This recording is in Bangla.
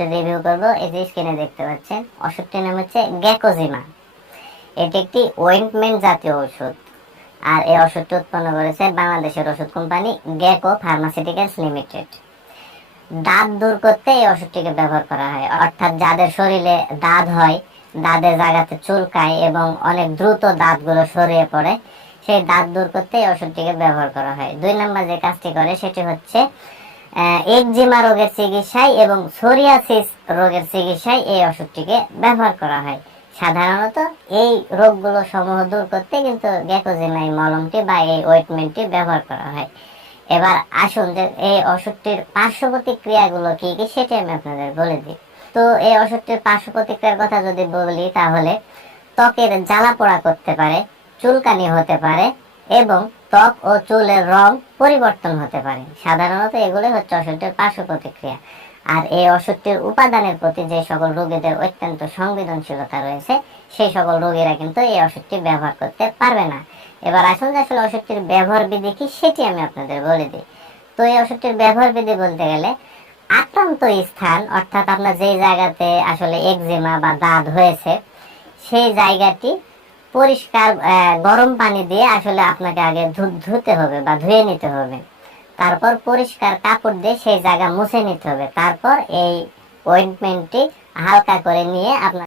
ওষুধটা রিভিউ করব, এই যে স্ক্রিনে দেখতে পাচ্ছেন। ওষুধটির নাম হচ্ছে গ্যাকোজিমা। এটি একটি ওয়েন্টমেন্ট জাতীয় ওষুধ আর এই ওষুধটি উৎপন্ন করেছে বাংলাদেশের ওষুধ কোম্পানি গ্যাকো ফার্মাসিউটিক্যালস লিমিটেড দাঁত দূর করতে এই ওষুধটিকে ব্যবহার করা হয়। অর্থাৎ যাদের শরীরে দাঁত হয়, দাঁতের জায়গাতে চুলকায় এবং অনেক দ্রুত দাঁতগুলো সরিয়ে পড়ে, সেই দাঁত দূর করতে এই ওষুধটিকে ব্যবহার করা হয়। দুই নম্বর যে কাজটি করে, সেটি হচ্ছে একজিমা রোগের চিকিৎসায় এবং সোরিয়াসিস রোগের চিকিৎসায় এই ওষুধটিকে ব্যবহার করা হয়। সাধারণত এই রোগগুলো সমূহ দূর করতে কিন্তু গ্যাকোজিমা মলমটি বা এই ওয়েটমেন্টটি ব্যবহার করা হয়। এবার আসুন যে এই ওষুধটির পার্শ্ব প্রতিক্রিয়াগুলো কি কি সেটি আমি আপনাদের বলে দিই। তো এই ওষুধটির পার্শ্ব প্রতিক্রিয়ার কথা যদি বলি তাহলে ত্বকের জ্বালা পোড়া করতে পারে, চুলকানি হতে পারে এবং ত্বক ও চুলের রং পরিবর্তন হতে পারে। সাধারণত এগুলো হচ্ছে ওষুধটির পার্শ্ব প্রতিক্রিয়া। আর এই ওষুধটির উপাদানের প্রতি যে সকল রোগীদের অত্যন্ত সংবেদনশীলতা রয়েছে, সেই সকল রোগীরা কিন্তু এই ওষুধটি ব্যবহার করতে পারবে না। এবার আসুন আসলে ওষুধটির ব্যবহার বিধি কি, সেটি আমি আপনাদের বলে দিই। তো এই ওষুধটির ব্যবহার বিধি বলতে গেলে, আক্রান্ত স্থান, অর্থাৎ আপনার যেই জায়গাতে আসলে একজিমা বা দাঁত হয়েছে, সেই জায়গাটি পরিষ্কার গরম পানি দিয়ে আসলে আপনাকে আগে ধুতে হবে বা ধুয়ে নিতে হবে। তারপর পরিষ্কার কাপড় দিয়ে সেই জায়গা মুছে নিতে হবে। তারপর এই অয়েন্টমেন্টটি হালকা করে নিয়ে আপনার